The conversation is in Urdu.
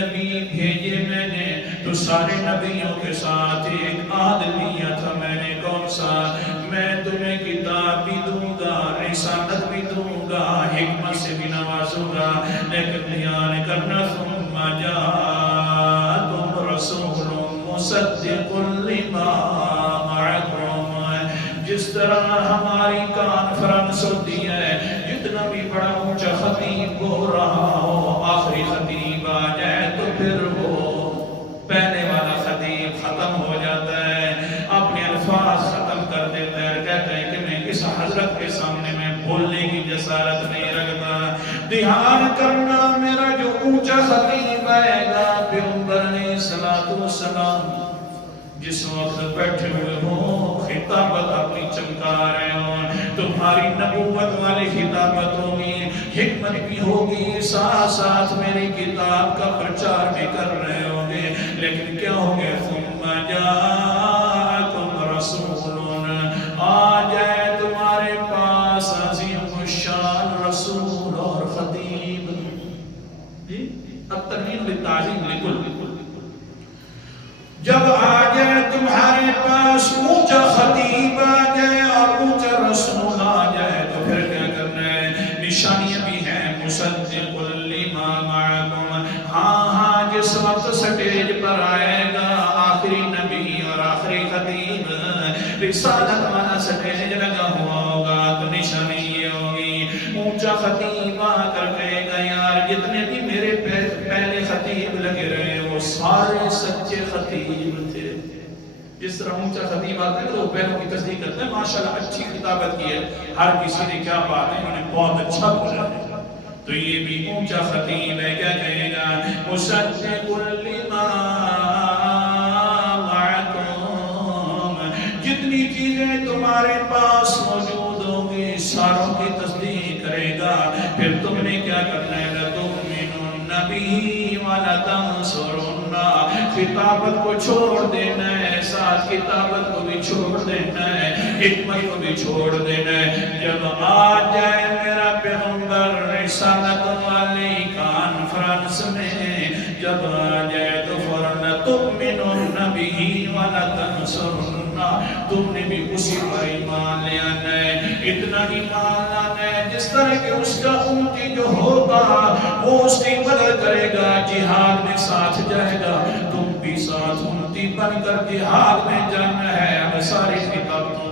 نبی بھیجے میں نے تو سارے نبیوں کے ساتھ ایک آدمیہ تھا، میں نے کون سا؟ میں تمہیں کتاب بھی دوں گا، رسالت بھی دوں گا، حکمت سے بھی نوازوں گا، لیکن دھیان کرنا ثم جاءکم رسول مصدق لما معکم۔ جس طرح ہماری کانفرنس ہوتی ہے، جتنا بھی بڑا اونچا خطیب بول رہا ہو، آخری خطیب آ جائے تو پھر وہ پہلے والا خطیب ختم ہو جاتا ہے، اپنے الفاظ ختم کر دیتا ہے، کہتا ہے کہ میں اس حضرت کے سامنے میں بولنے کی جسارت نہیں رکھتا۔ دھیان کرنا، میرا جو اونچا خطیب آئے گا، پیغمبر علیہ السلام جس وقت بیٹھے ہوئے ہوں، خطابت اپنی چمکا رہے ہوں، تمہاری نبوت والی خطابت ہوگی، حکمت بھی ہوگی، ساتھ ساتھ میری کتاب کا پرچار بھی کر رہے ہوں گے، لیکن کیا ہوگے؟ ثم جاءکم رسول، آ جائے تمہارے پاس عظیم الشان رسول اور خطیب۔ الترغیب للتعظیم لکل، جب آ جائے تمہارے پاس اونچا خطیب آ جائے اور اونچا رسول آ جائے تو پھر کیا کرنا ہے؟ نشانیاں بھی ہیں، مصدق لما معکم۔ ہاں جس وقت سٹیج پر آئے گا آخری نبی اور آخری خطیب، رسالت والا سٹیج لگا ہوا ہوگا تو نشانی یہ ہوگی، اونچا خطیب آ کر کہے گا یار جتنے بھی میرے پہلے خطیب لگے رہے وہ سارے سچے خطیب تھے۔ جس طرح اونچا خطیب آتا ہے تو وہ پہلوں کی تصدیق کرتے ہیں، ماشاءاللہ اچھی خطابت کی ہے، ہر کسی نے کیا بات ہے، انہوں نے بہت اچھا بولا ہے۔ تو یہ بھی اونچا خطیب ہے، کیا کہے گا؟ مصدق لما معکم، جتنی چیزیں تمہارے پاس موجود ہوں گی ساروں کی تصدیق کرے گا۔ پھر تم نے کیا کرنا ہے؟ لَتُؤْمِنُنَّ بِهِ وَلَتَنْصُرُنَّ، خطابت کو چھوڑ دینا ہے، ساتھ کتابت کو بھی چھوڑ دینا ہے، حکمت کو بھی چھوڑ دینا ہے۔ جب آ جائے میرا پیغمبر رسالت والی کانفرنس میں، جب آ جائے تو فوراً تُؤْمِنُنَّ بِهِ وَلَتَنْصُرُنَّ، تم نے بھی اسی پر ایمان لے آنا ہے، اتنا ایمان لانا ہے جس طرح کہ اس کا اونٹی جو ہوگا وہ اس کی مدد کرے گا، جہاد میں ساتھ جائے گا، تم بھی ساتھ اونٹی بن کر جہاد میں جانا ہے۔ اب ساری کتابوں